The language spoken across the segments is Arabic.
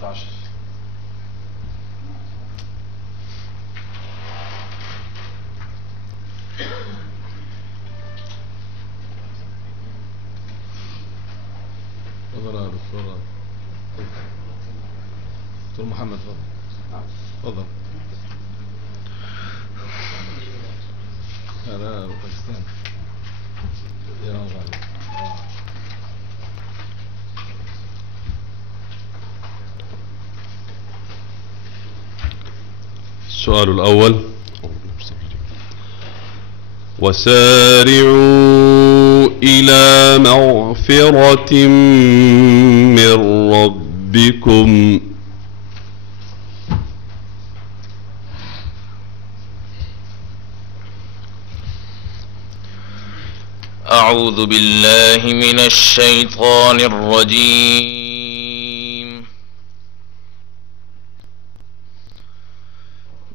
13. تفضل يا دكتور. دكتور محمد تفضل. هذا باكستان إيران غالبا. السؤال الأول: وسارعوا إلى مغفرة من ربكم أعوذ بالله من الشيطان الرجيم.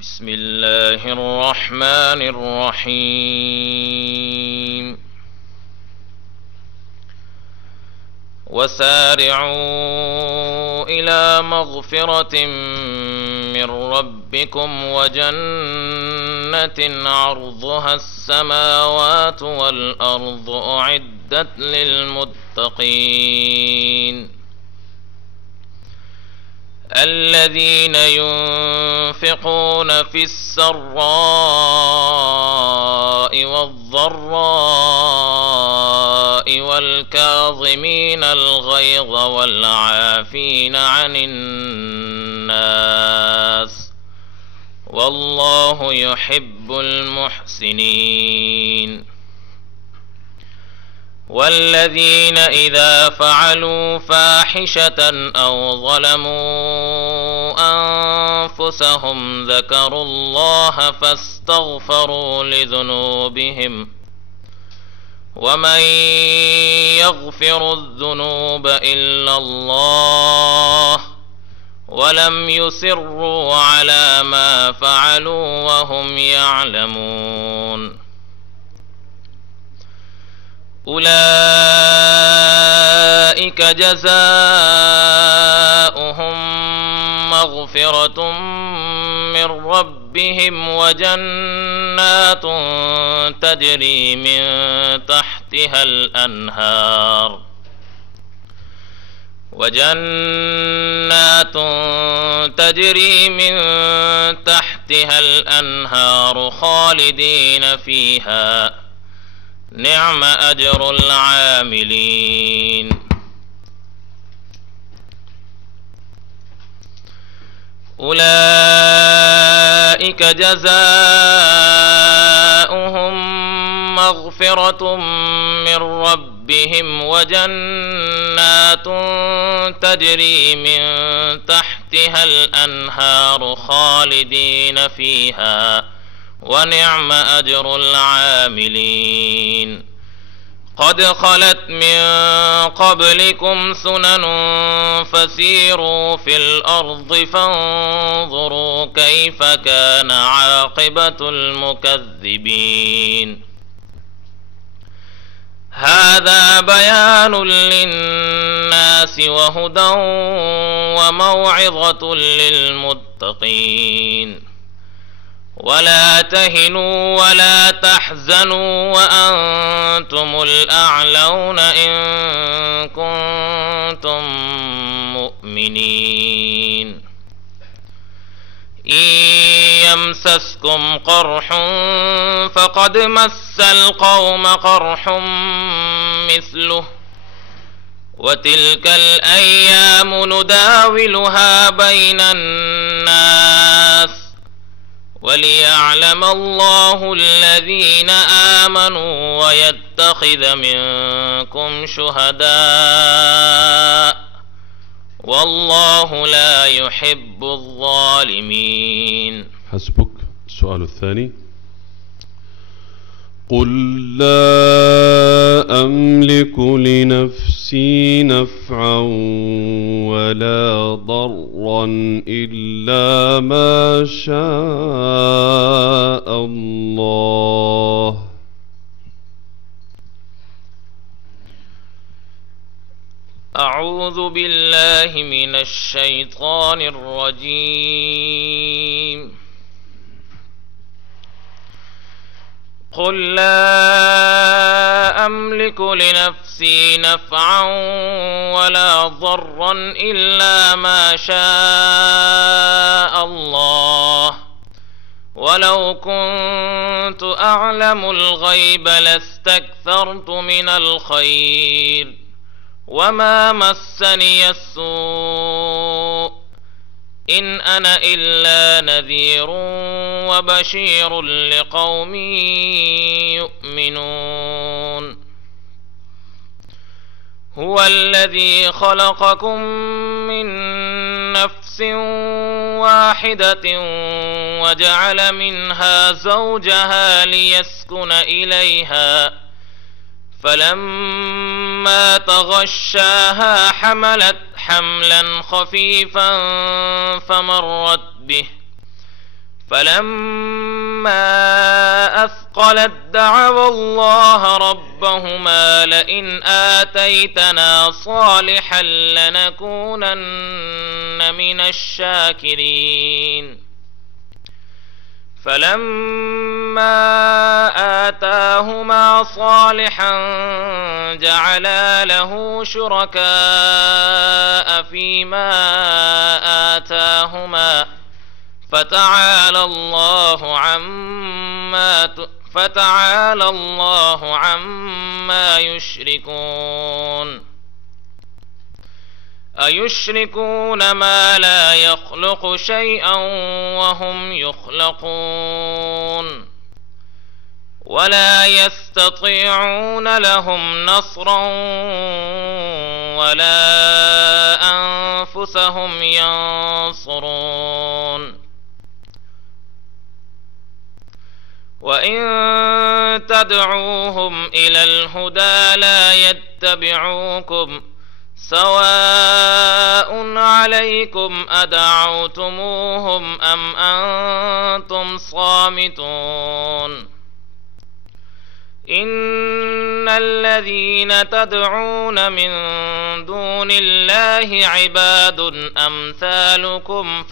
بسم الله الرحمن الرحيم. وسارعوا إلى مغفرة من ربكم وجنة عرضها السماوات والأرض أعدت للمتقين الذين ينفقون في السراء والضراء والكاظمين الغيظ والعافين عن الناس والله يحب المحسنين. والذين إذا فعلوا فاحشة أو ظلموا أنفسهم ذكروا الله فاستغفروا لذنوبهم ومن يغفر الذنوب إلا الله ولم يصروا على ما فعلوا وهم يعلمون أولئك جزاؤهم مغفرة من ربهم وجنات تجري من تحتها الأنهار خالدين فيها نعم أجر العاملين. أولئك جزاؤهم مغفرة من ربهم وجنات تجري من تحتها الأنهار خالدين فيها ونعم أجر العاملين. قد خلت من قبلكم سنن فسيروا في الأرض فانظروا كيف كان عاقبة المكذبين. هذا بيان للناس وهدى وموعظة للمتقين. ولا تهنوا ولا تحزنوا وأنتم الأعلون إن كنتم مؤمنين. إن يمسسكم قرح فقد مس القوم قرح مثله وتلك الأيام نداولها بين الناس وليعلم الله الذين آمنوا ويتخذ منكم شهداء والله لا يحب الظالمين. حسبك. السؤال الثاني: قل لا أملك لنفسي نفعا ولا ضرا إلا ما شاء الله أعوذ بالله من الشيطان الرجيم. قل لا أملك لنفسي نفعا ولا ضرا إلا ما شاء الله، ولو كنت أعلم الغيب لاستكثرت من الخير وما مسني السوء، إن أنا إلا نذير وبشير لقوم يؤمنون. هو الذي خلقكم من نفس واحدة وجعل منها زوجها ليسكن إليها، فلما تغشاها حملت حملا خفيفا فمرت به، فلما أثقلت دعوا الله ربهما لئن آتيتنا صالحا لنكونن من الشاكرين. فلما آتاهما صالحا جعلا له شركاء فيما آتاهما، فتعالى الله عما يشركون. أيشركون ما لا يخلق شيئا وهم يخلقون، ولا يستطيعون لهم نصرا ولا أنفسهم ينصرون. وإن تدعوهم إلى الهدى لا يتبعوكم، سواء عليكم أدعوتموهم أم أنتم صامتون. إن الذين تدعون من دون الله عباد أمثالكم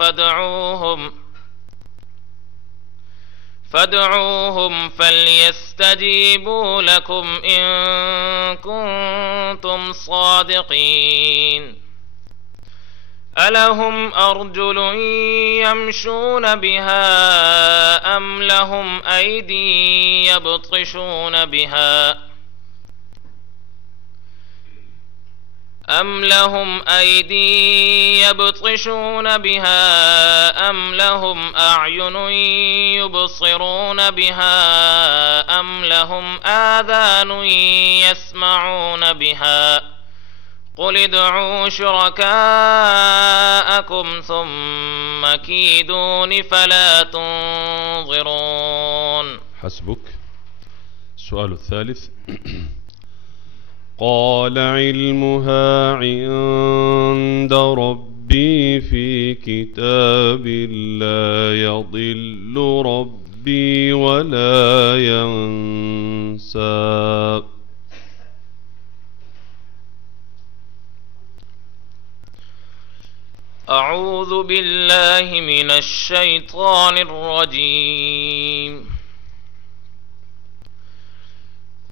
فادعوهم فليستجيبوا لكم إن كنتم صادقين. ألهم أرجل يمشون بها أم لهم أيدي يبطشون بها أم لهم أعين يبصرون بها أم لهم آذان يسمعون بها. قل ادعوا شركاءكم ثم كيدون فلا تنظرون. حسبك. السؤال الثالث. قال علمها عند ربي في كتاب لا يضل ربي ولا ينسى. أعوذ بالله من الشيطان الرجيم.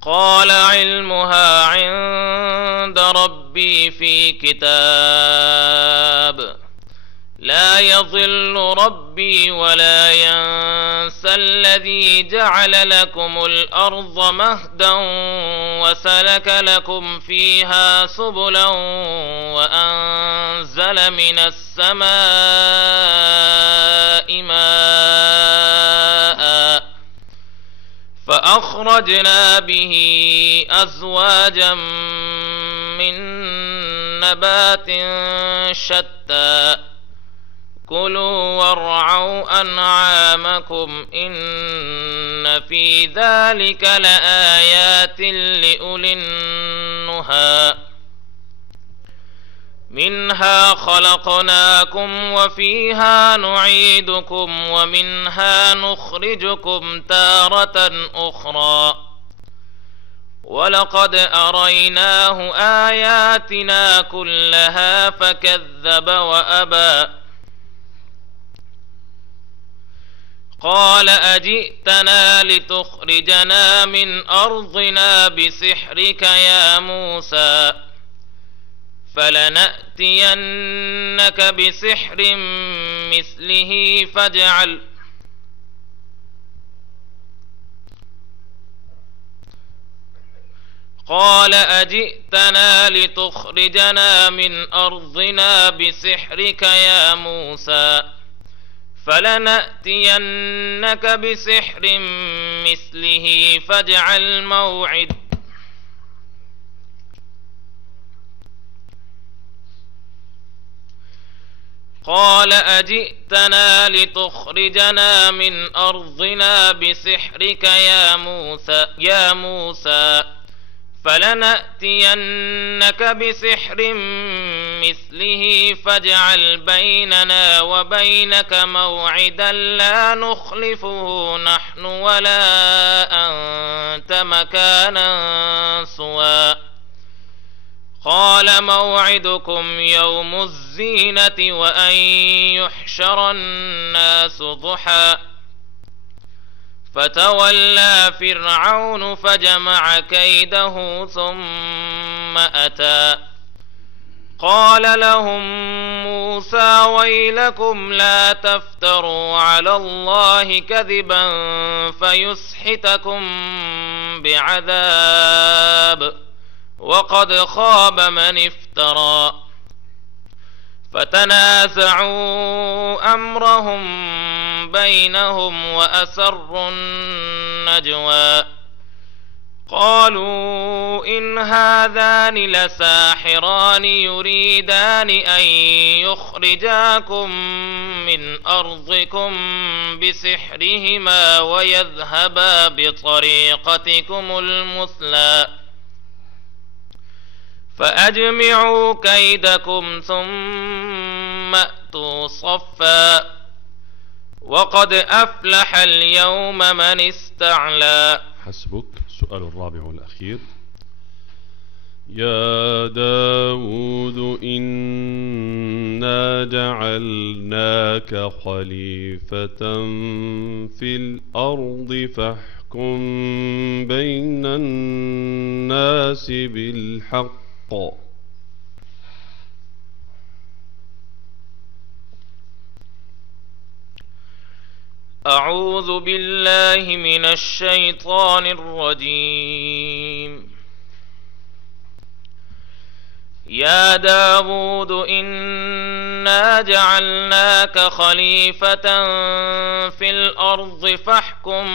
قال علمها عند ربي في كتاب لا يضل ربي ولا ينسى. الذي جعل لكم الأرض مهدا وسلك لكم فيها سبلا وأنزل من السماء ماء فأخرجنا به أزواجا من نبات شتى. كلوا وارعوا أنعامكم إن في ذلك لآيات لأولي النهى. منها خلقناكم وفيها نعيدكم ومنها نخرجكم تارة أخرى. ولقد أريناه آياتنا كلها فكذب وأبى قال أجئتنا لتخرجنا من أرضنا بسحرك يا موسى فلنأتينك بسحر مثله فاجعل قال أجئتنا لتخرجنا من أرضنا بسحرك يا موسى فلنأتينك بسحر مثله فاجعل موعد قال أجئتنا لتخرجنا من أرضنا بسحرك يا موسى فلنأتينك بسحر مثله فاجعل بيننا وبينك موعدا لا نخلفه نحن ولا أنت مكانا سوى قال موعدكم يوم الزينة وأن يحشر الناس ضحى فتولى فرعون فجمع كيده ثم أتى قال لهم موسى ويلكم لا تفتروا على الله كذبا فيسحتكم بعذاب وقد خاب من افترى فتنازعوا أمرهم بينهم وأسروا النجوى قالوا إن هذان لساحران يريدان أن يخرجاكم من أرضكم بسحرهما ويذهبا بطريقتكم المثلى فأجمعوا كيدكم ثم أتوا صفا وقد أفلح اليوم من استعلى. حسبك. السؤال الرابع والأخير: يا داود إنا جعلناك خليفة في الأرض فاحكم بين الناس بالحق. أعوذ بالله من الشيطان الرجيم. يا داود إنا جعلناك خليفة في الأرض فاحكم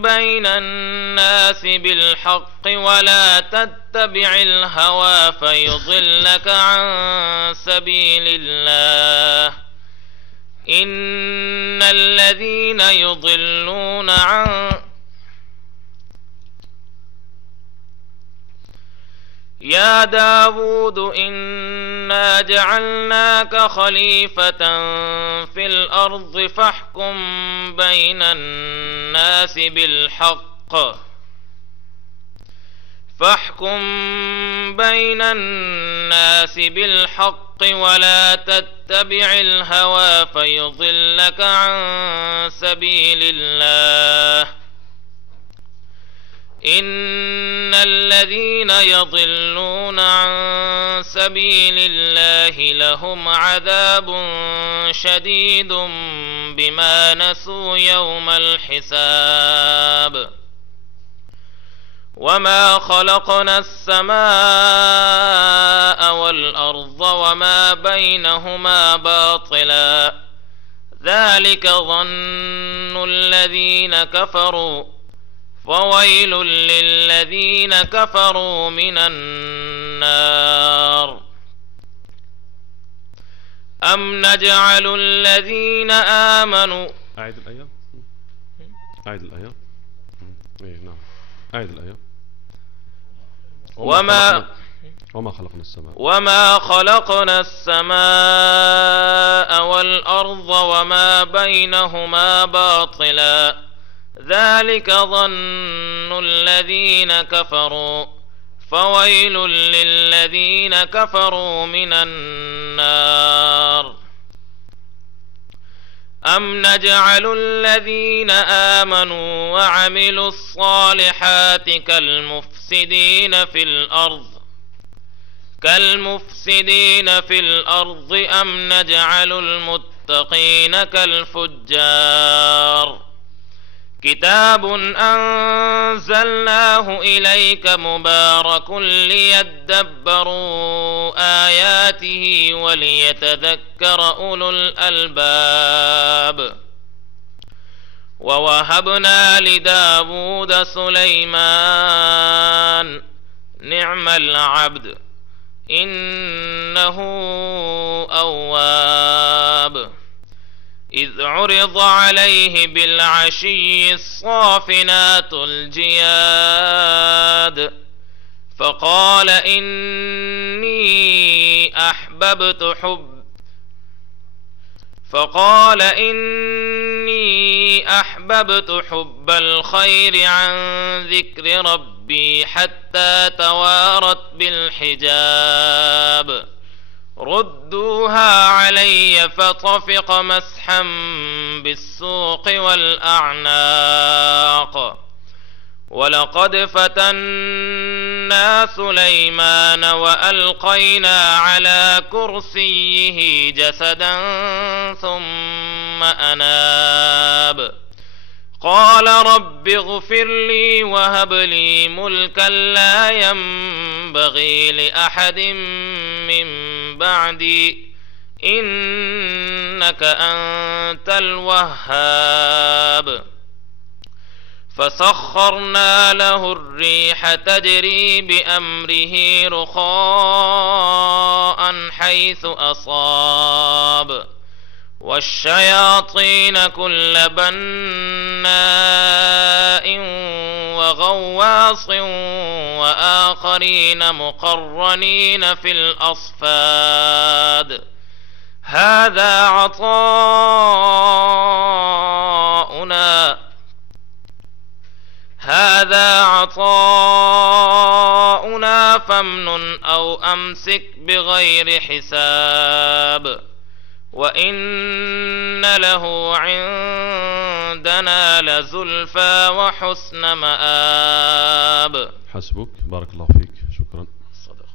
بين الناس بالحق ولا تتبع الهوى فيضلك عن سبيل الله إن الذين يضلون عن يا داود إنا جعلناك خليفة في الأرض فاحكم بين الناس بالحق ولا تتبع الهوى فيضلك عن سبيل الله إن الذين يضلون عن سبيل الله لهم عذاب شديد بما نسوا يوم الحساب وما خلقنا السماء والأرض وما بينهما باطلا ذلك ظن الذين كفروا فويل للذين كفروا من النار أم نجعل الذين آمنوا أعيد الآية. إيه نعم. أعيد الآية. وما خلقنا السماء وما خلقنا السماء والأرض وما بينهما باطلا ذلك ظن الذين كفروا فويل للذين كفروا من النار أم نجعل الذين آمنوا وعملوا الصالحات كالمفسدين في الأرض أم نجعل المتقين كالفجار كتاب أنزلناه إليك مبارك ليدبروا آياته وليتذكر أولو الألباب ووهبنا لداود سليمان نعم العبد إنه أواب إذ عرض عليه بالعشي الصافنات الجياد فقال إني أحببت حب الخير عن ذكر ربي حتى توارت بالحجاب ردوها علي فطفق مسحا بالسوق والأعناق ولقد فتنا سليمان وألقينا على كرسيه جسدا ثم أناب قال رب اغفر لي وهب لي ملكا لا ينبغي لأحد من بعدي إنك أنت الوهاب فسخرنا له الريح تجري بأمره رخاء حيث أصاب والشياطين كل بناء وغواص وآخرين مقرنين في الأصفاد هذا عطاؤنا فامنن أو أمسك بغير حساب وإن له عندنا لزلفى وحسن مآب. حسبك، بارك الله فيك، شكرا. صدق.